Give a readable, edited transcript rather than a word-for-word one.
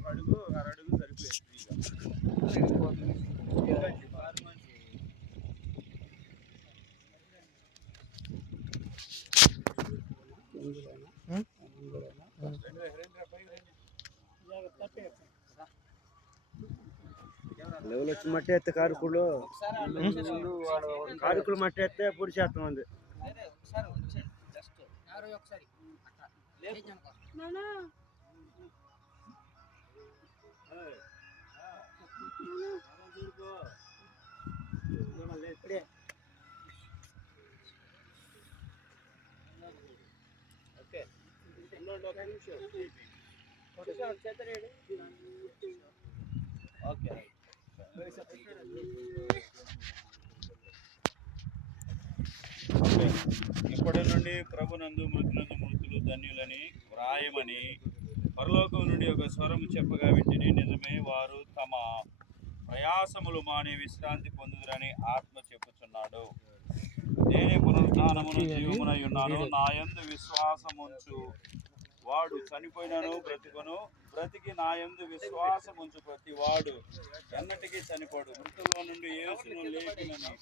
ఒక అడుగు అరడుగు సరిపోయింది లెవెల్ వచ్చి మట్టి ఎత్తే కారుకులు మట్టి ఎత్తే పొడి చేస్తాం అంది ఇప్పుడే ఓకే ఓకే ఇప్పటి నుండి ప్రభునందు మృతులు ధన్యులని వ్రాయమని పరలోకం నుండి ఒక స్వరం చెప్పగా వింటిని. నిజమే, వారు తమ ప్రయాసములు మాని విశ్రాంతి పొందుదురని ఆత్మ చెప్పుచున్నాడు. నేనే పునరుద్ధానమును జీవమునై ఉన్నాను. నా యందు విశ్వాసముంచు వాడు చనిపోయినను బ్రతుకును, బ్రతికి నా యందు విశ్వాసముంచు ప్రతి వాడు ఎన్నటికీ చనిపోడు. మృతుల్లో నుండి యేసును లేపినని